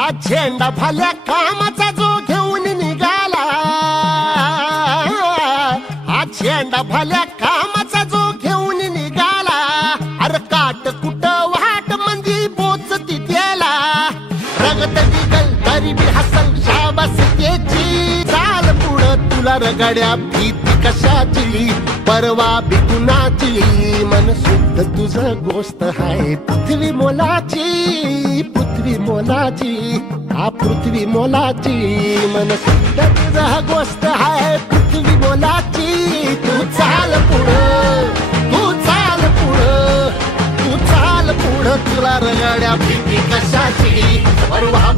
आज झेंडा भल्या कामाचा जो घेऊन निघाला, आज झेंडा भल्या कामाचा जो घेऊन निघाला, अरे काट कुट वाट मंदी पोचती त्याला, रगत दिगल तरी बी हसल शाबास त्याची, चाल पुढं तुला रगड्या भीती कशाची, परवा बी कुणाची, मन शुद्ध तुझं गोष्ट हाय पृथ्वी मोलाची, पृथ्वी मोलाची, हा पृथ्वी मोलाची, मन शुद्ध तुझं गोष्ट हाय पृथ्वी मोलाची, तू चाल पुढं, तू चाल पुढं, तू चाल पुढं, तुला रगड्या भीती कशाची, परवा